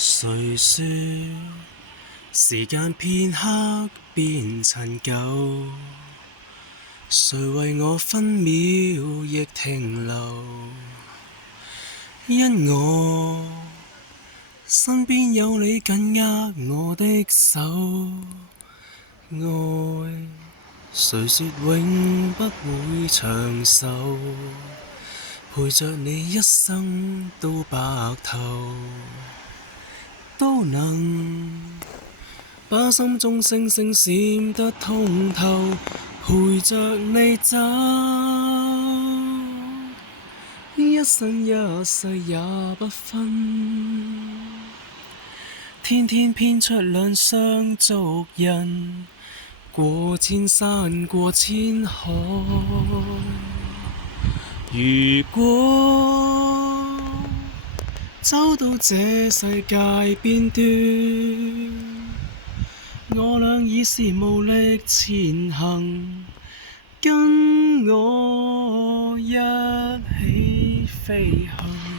誰說時間片刻變陳舊？誰為我分秒亦停留？因我身邊有你緊握我的手，愛誰說永不會長壽？陪着你一生到白頭，都能把心中星星閃得通透，陪着你走，一生一世也不分。天天編出兩雙足印，過千山過千海。如果走到這世界邊端，我倆已是無力前行，跟我一起飛行。